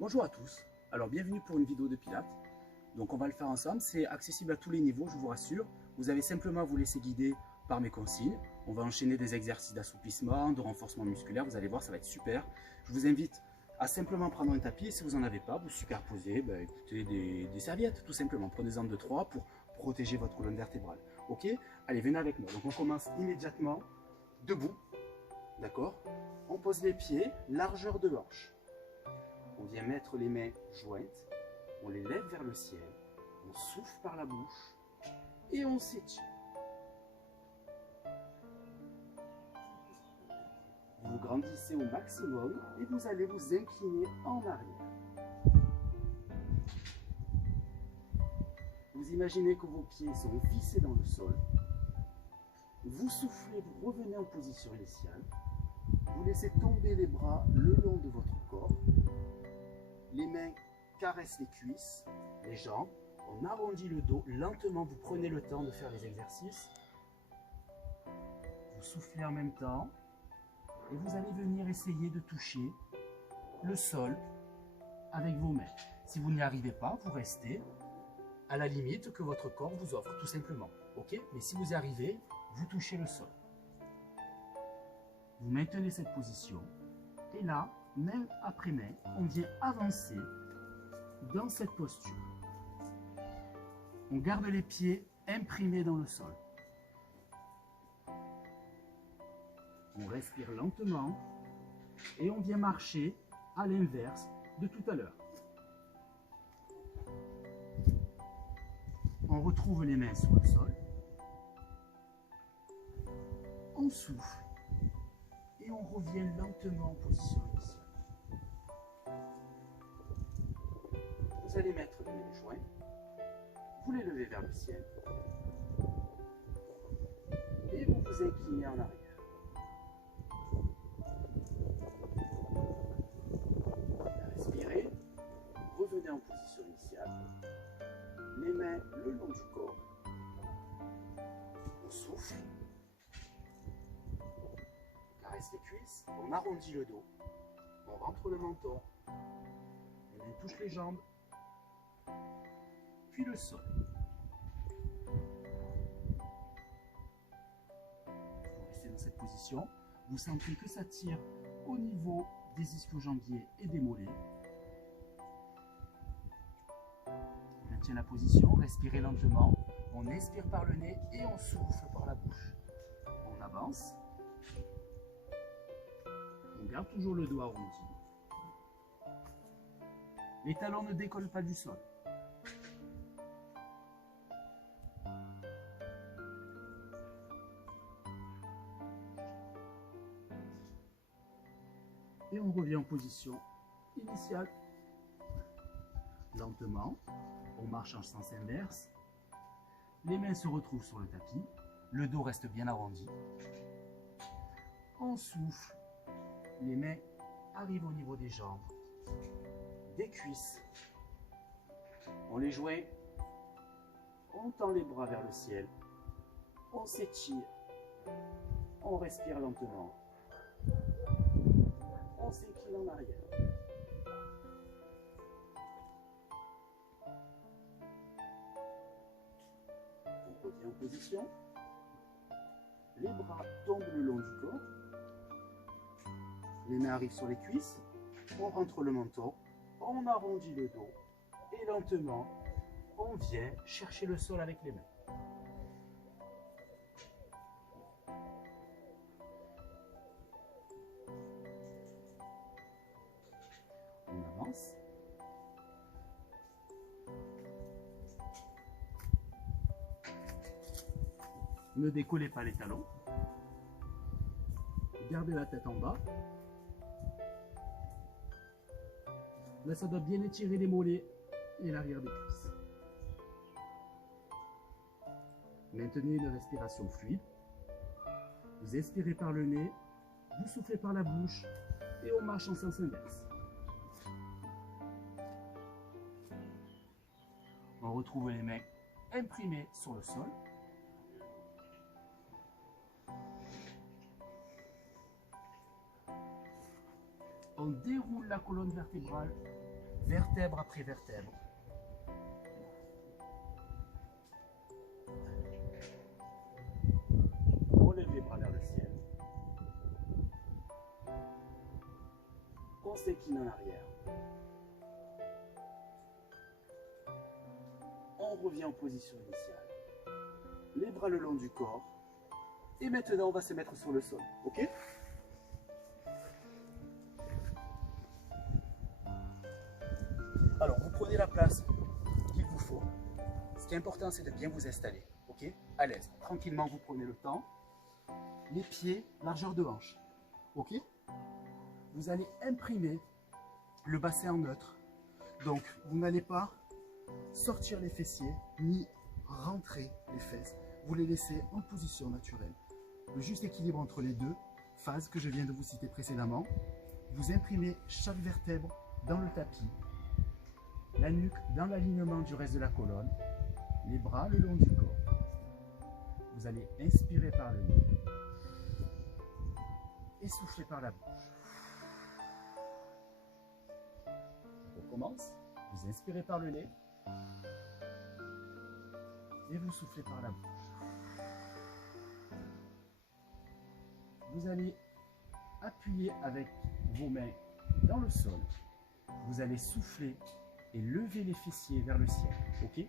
Bonjour à tous, alors bienvenue pour une vidéo de Pilates. Donc on va le faire ensemble, c'est accessible à tous les niveaux, je vous rassure. Vous avez simplement à vous laisser guider par mes consignes. On va enchaîner des exercices d'assouplissement, de renforcement musculaire, vous allez voir, ça va être super. Je vous invite à simplement prendre un tapis et si vous n'en avez pas, vous superposez écoutez, des serviettes tout simplement. Prenez-en 2-3 pour protéger votre colonne vertébrale. Ok? Allez, venez avec moi. Donc on commence immédiatement debout, d'accord? On pose les pieds, largeur de hanche. On vient mettre les mains jointes, on les lève vers le ciel, on souffle par la bouche et on s'étire. Vous grandissez au maximum et vous allez vous incliner en arrière. Vous imaginez que vos pieds sont vissés dans le sol. Vous soufflez, vous revenez en position initiale. Vous laissez tomber les bras le long de votre corps. Les mains caressent les cuisses, les jambes. On arrondit le dos. Lentement, vous prenez le temps de faire les exercices. Vous soufflez en même temps. Et vous allez venir essayer de toucher le sol avec vos mains. Si vous n'y arrivez pas, vous restez à la limite que votre corps vous offre, tout simplement. Ok? Mais si vous y arrivez, vous touchez le sol. Vous maintenez cette position. Et là, main après main, on vient avancer dans cette posture. On garde les pieds imprimés dans le sol. On respire lentement et on vient marcher à l'inverse de tout à l'heure. On retrouve les mains sur le sol. On souffle et on revient lentement en position initiale. Vous allez mettre les mains jointes, vous les levez vers le ciel et vous vous inclinez en arrière. Respirez, revenez en position initiale, les mains le long du corps, on souffle, on caresse les cuisses, on arrondit le dos, on rentre le menton, les mains touchent les jambes, puis le sol. Vous restez dans cette position, vous sentez que ça tire au niveau des ischio-jambiers et des mollets. On maintient la position, respirez lentement, on inspire par le nez et on souffle par la bouche. On avance, on garde toujours le dos arrondi. Les talons ne décollent pas du sol. Et on revient en position initiale. Lentement, on marche en sens inverse. Les mains se retrouvent sur le tapis. Le dos reste bien arrondi. On souffle. Les mains arrivent au niveau des jambes, des cuisses. On les joint. On tend les bras vers le ciel. On s'étire. On respire lentement. On s'incline en arrière. On revient en position. Les bras tombent le long du corps. Les mains arrivent sur les cuisses. On rentre le menton. On arrondit le dos. Et lentement, on vient chercher le sol avec les mains. On avance. Ne décollez pas les talons. Gardez la tête en bas. Là, ça doit bien étirer les mollets et l'arrière des cuisses. Maintenez une respiration fluide. Vous inspirez par le nez, vous soufflez par la bouche et on marche en sens inverse. On retrouve les mains imprimées sur le sol. On déroule la colonne vertébrale vertèbre après vertèbre. Relevez les bras vers le ciel. On s'incline en arrière. On revient en position initiale. Les bras le long du corps. Et maintenant, on va se mettre sur le sol. Ok? Alors, vous prenez la place qu'il vous faut. Ce qui est important, c'est de bien vous installer. Ok? À l'aise. Tranquillement, vous prenez le temps. Les pieds, largeur de hanche. Ok? Vous allez imprimer le bassin en neutre. Donc, vous n'allez pas sortir les fessiers ni rentrer les fesses. Vous les laissez en position naturelle. Le juste équilibre entre les deux phases que je viens de vous citer précédemment. Vous imprimez chaque vertèbre dans le tapis. La nuque dans l'alignement du reste de la colonne. Les bras le long du corps. Vous allez inspirer par le nez. Et souffler par la bouche. On recommence. Vous inspirez par le nez. Et vous soufflez par la bouche. Vous allez appuyer avec vos mains dans le sol. Vous allez souffler et lever les fessiers vers le ciel. Ok?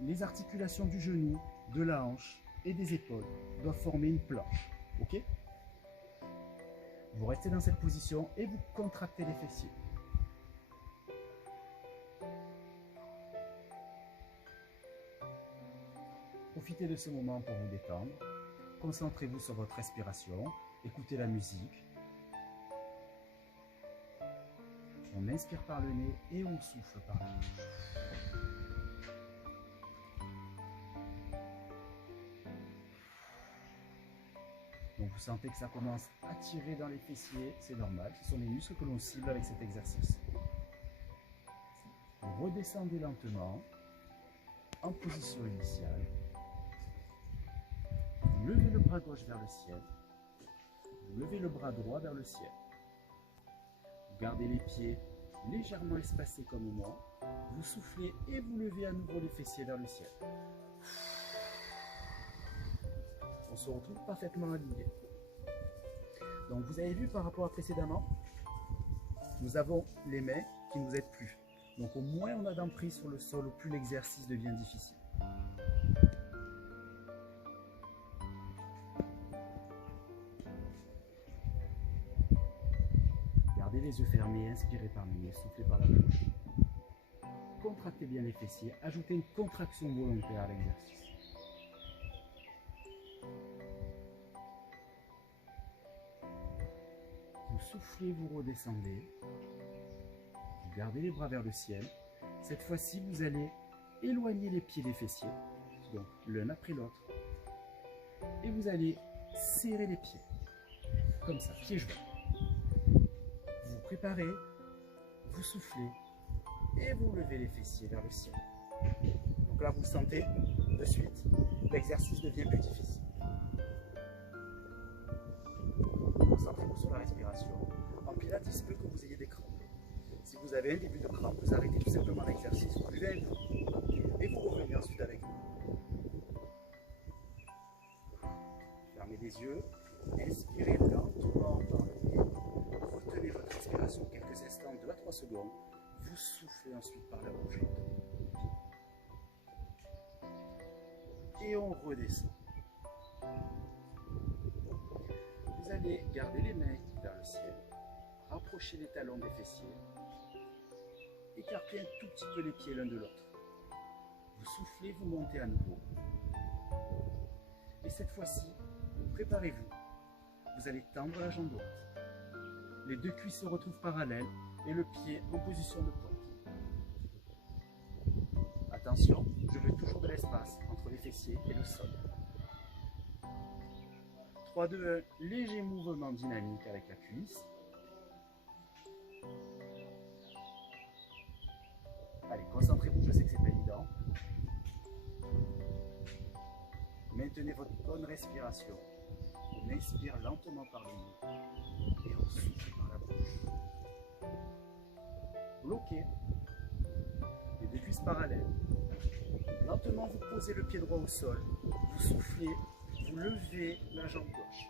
Les articulations du genou, de la hanche et des épaules doivent former une planche. Ok? Vous restez dans cette position et vous contractez les fessiers. Profitez de ce moment pour vous détendre. Concentrez-vous sur votre respiration. Écoutez la musique. On inspire par le nez et on souffle par la bouche. Donc vous sentez que ça commence à tirer dans les fessiers, c'est normal. Ce sont les muscles que l'on cible avec cet exercice. Vous redescendez lentement en position initiale. Vous levez le bras gauche vers le ciel. Vous levez le bras droit vers le ciel. Vous gardez les pieds légèrement espacés comme moi. Vous soufflez et vous levez à nouveau les fessiers vers le ciel. On se retrouve parfaitement aligné. Donc vous avez vu par rapport à précédemment, nous avons les mains qui ne nous aident plus. Donc au moins on a d'emprise sur le sol, au plus l'exercice devient difficile. Gardez les yeux fermés, inspirez par le nez, soufflez par la bouche. Contractez bien les fessiers, ajoutez une contraction volontaire à l'exercice. Vous soufflez, vous redescendez. Vous gardez les bras vers le ciel. Cette fois-ci, vous allez éloigner les pieds des fessiers, donc l'un après l'autre. Et vous allez serrer les pieds, comme ça, pieds joints. Vous vous préparez, vous soufflez et vous levez les fessiers vers le ciel. Donc là, vous sentez de suite, l'exercice devient plus difficile. Concentrez-vous sur la respiration. En pilates, il se peut que vous ayez des crampes. Si vous avez un début de crampe, vous arrêtez tout simplement l'exercice, vous buvez un coup et vous revenez ensuite avec vous. Fermez les yeux, inspirez lentement par le nez, retenez votre respiration quelques instants, 2 à 3 secondes, vous soufflez ensuite par la bouche. Et on redescend. Vous allez garder les mains vers le ciel, rapprocher les talons des fessiers, écartez un tout petit peu les pieds l'un de l'autre. Vous soufflez, vous montez à nouveau. Et cette fois-ci, préparez-vous. Vous allez tendre la jambe droite. Les deux cuisses se retrouvent parallèles et le pied en position de pointe. Attention, je veux toujours de l'espace entre les fessiers et le sol. 3, 2, 1, léger mouvement dynamique avec la cuisse. Allez, concentrez-vous, je sais que c'est pas évident. Maintenez votre bonne respiration. On inspire lentement par le nez et On souffle par la bouche. Bloqué. Et des cuisses parallèles. Lentement, vous posez le pied droit au sol. Vous soufflez. Vous levez la jambe gauche.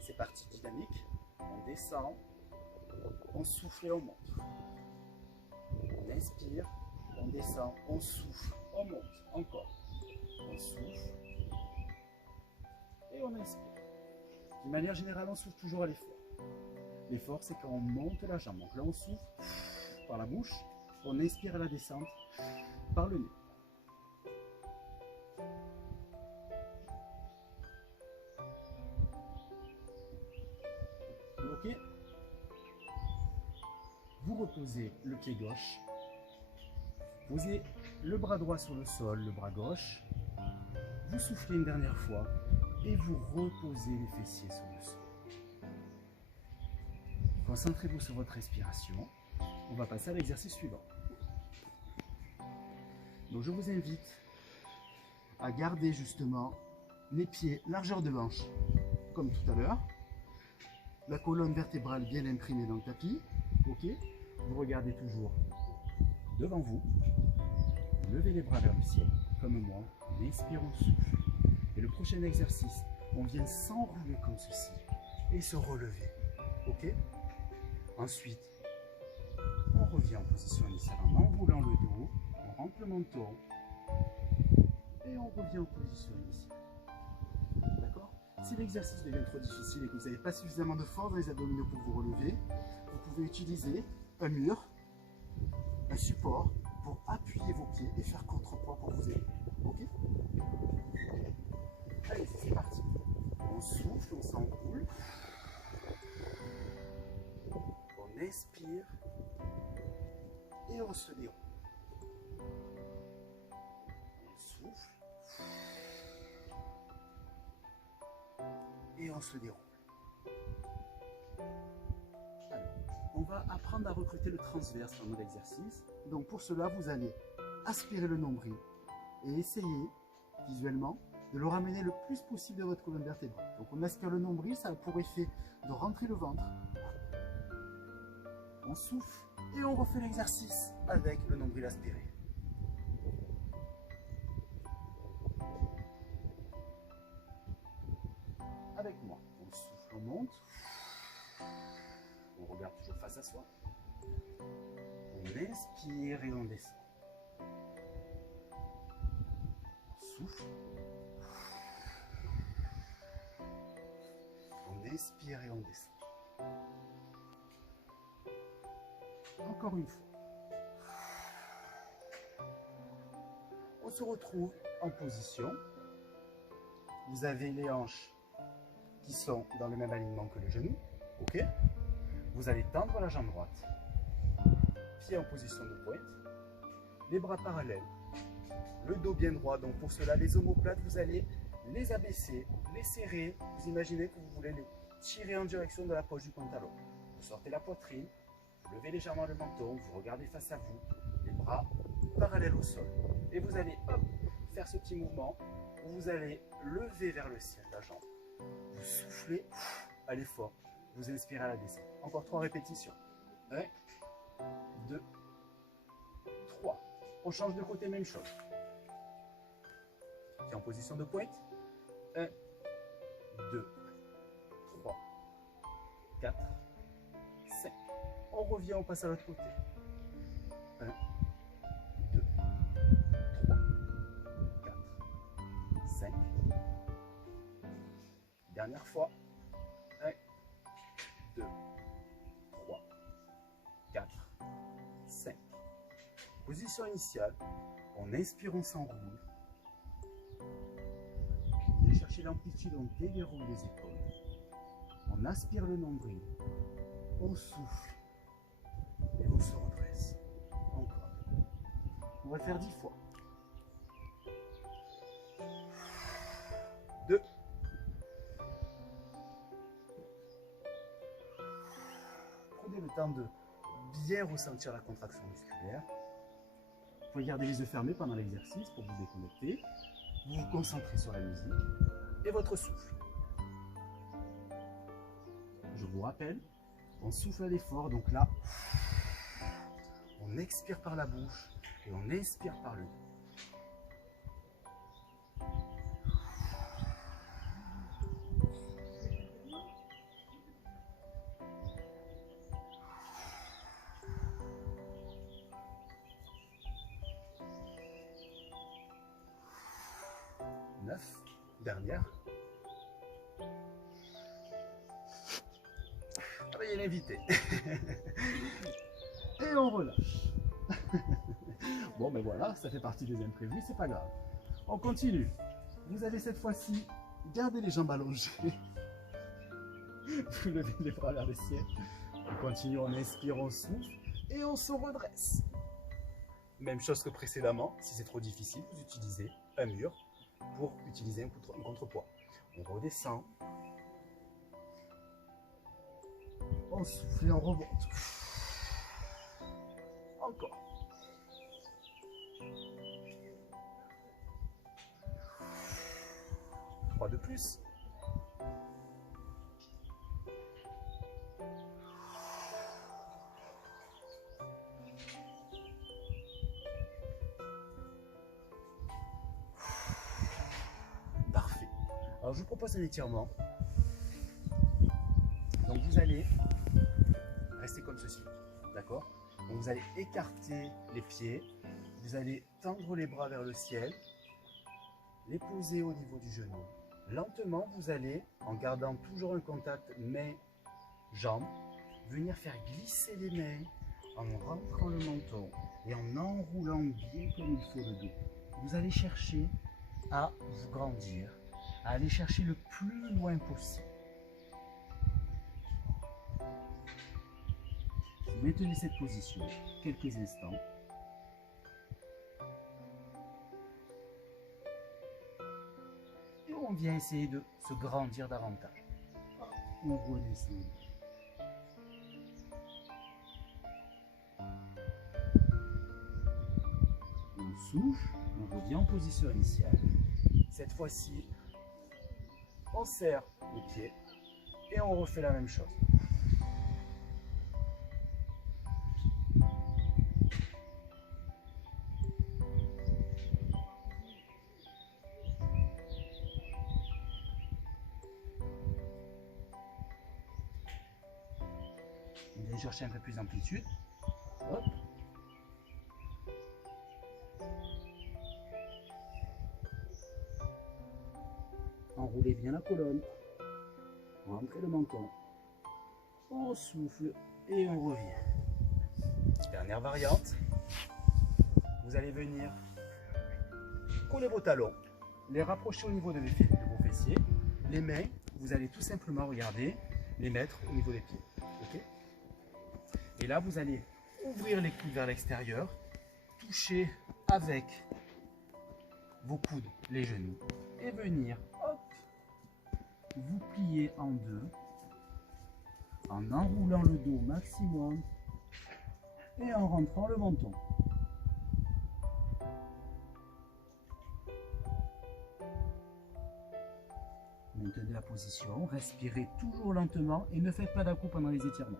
C'est parti, dynamique. On descend. On souffle et on monte. On inspire. On descend. On souffle. On monte. Encore. On souffle. Et on inspire. D'une manière générale, on souffle toujours à l'effort. L'effort, c'est quand on monte la jambe. Donc là, on souffle par la bouche. On inspire à la descente par le nez. Bloqué. Vous reposez le pied gauche. Posez le bras droit sur le sol, le bras gauche. Vous soufflez une dernière fois et vous reposez les fessiers sur le sol. Concentrez-vous sur votre respiration. On va passer à l'exercice suivant. Donc je vous invite à garder justement les pieds largeur de hanche, comme tout à l'heure. La colonne vertébrale bien imprimée dans le tapis. Ok. Vous regardez toujours devant vous. Vous levez les bras vers le ciel, comme moi. On inspire, on souffle. Et le prochain exercice, on vient s'enrouler comme ceci et se relever. Ok. Ensuite, on revient en position initiale en enroulant le dos, on rentre le menton et on revient en position initiale. D'accord? Si l'exercice devient trop difficile et que vous n'avez pas suffisamment de force dans les abdominaux pour vous relever, vous pouvez utiliser un mur, un support pour appuyer vos pieds et faire contrepoids pour vous aider. Ok? Allez, c'est parti. On souffle, on s'enroule. On inspire et on se déroule. On souffle et on se déroule. Alors, on va apprendre à recruter le transverse dans l'exercice. Donc pour cela, vous allez aspirer le nombril et essayer visuellement de le ramener le plus possible de votre colonne vertébrale. Donc on aspire le nombril, ça a pour effet de rentrer le ventre. On souffle et on refait l'exercice avec le nombril aspiré. Avec moi, on souffle, on monte. On regarde toujours face à soi. On inspire et on descend. On souffle. On inspire et on descend. Encore une fois. On se retrouve en position. Vous avez les hanches qui sont dans le même alignement que le genou. Ok. Vous allez tendre la jambe droite. Pied en position de pointe. Les bras parallèles. Le dos bien droit. Donc pour cela, les omoplates, vous allez les abaisser, les serrer. Vous imaginez que vous voulez les tirer en direction de la poche du pantalon. Vous sortez la poitrine. Vous levez légèrement le menton, vous regardez face à vous, les bras parallèles au sol. Et vous allez hop, faire ce petit mouvement où vous allez lever vers le ciel la jambe. Vous soufflez à l'effort, vous inspirez à la descente. Encore 3 répétitions. 1, 2, 3. On change de côté, même chose. Qui est en position de pointe. 1, 2, 3, 4, 5. On revient, on passe à l'autre côté. 1, 2, 3, 4, 5. Dernière fois. 1, 2, 3, 4, 5. Position initiale. On inspire, on s'enroule. Viens chercher l'amplitude, on déverrouille les épaules. On aspire le nombril. On souffle. Et on se redresse. Encore. On va le faire 10 fois. 2. Prenez le temps de bien ressentir la contraction musculaire. Vous pouvez garder les yeux fermés pendant l'exercice pour vous déconnecter. Vous vous concentrez sur la musique et votre souffle. Je vous rappelle, on souffle à l'effort, donc là, on expire par la bouche et on inspire par le nez. Dernière. Ah ben, il y a l'invité. Et on relâche. Bon ben voilà, ça fait partie des imprévus, c'est pas grave. On continue. Vous allez cette fois-ci garder les jambes allongées. Vous levez les bras vers le ciel. On continue, on inspire, on souffle et on se redresse. Même chose que précédemment, si c'est trop difficile, vous utilisez un mur pour utiliser un contrepoids. On redescend. On souffle et on remonte. Encore. Trois de plus. Parfait. Alors je vous propose un étirement. Donc vous allez rester comme ceci, d'accord? Donc vous allez écarter les pieds, vous allez tendre les bras vers le ciel, les poser au niveau du genou. Lentement, vous allez, en gardant toujours un contact main-jambe, venir faire glisser les mains en rentrant le menton et en enroulant bien comme il faut le dos. Vous allez chercher à vous grandir, à aller chercher le plus loin possible. Maintenez cette position quelques instants. Et on vient essayer de se grandir davantage. On redescend. On souffle, on revient en position initiale. Cette fois-ci, on serre les pieds et on refait la même chose. On vient chercher un peu plus d'amplitude. Hop. Enroulez bien la colonne. Rentrez le menton. On souffle et on revient. Dernière variante. Vous allez venir coller vos talons, les rapprocher au niveau de vos fessiers. Les mains, vous allez tout simplement, regarder, les mettre au niveau des pieds. Okay? Et là, vous allez ouvrir les coudes vers l'extérieur, toucher avec vos coudes les genoux et venir, hop, vous plier en deux en enroulant le dos au maximum et en rentrant le menton. Maintenez la position, respirez toujours lentement et ne faites pas d'un coup pendant les étirements.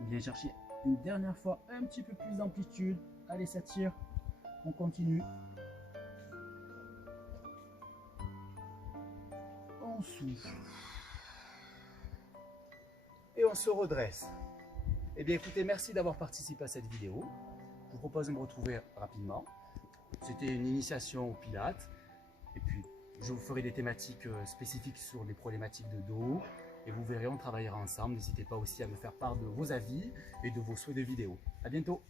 On vient chercher une dernière fois un petit peu plus d'amplitude. Allez, ça tire. On continue. On souffle. Et on se redresse. Eh bien écoutez, merci d'avoir participé à cette vidéo. Je vous propose de me retrouver rapidement. C'était une initiation au Pilates. Et puis, je vous ferai des thématiques spécifiques sur les problématiques de dos. Et vous verrez, on travaillera ensemble. N'hésitez pas aussi à me faire part de vos avis et de vos souhaits de vidéos. À bientôt!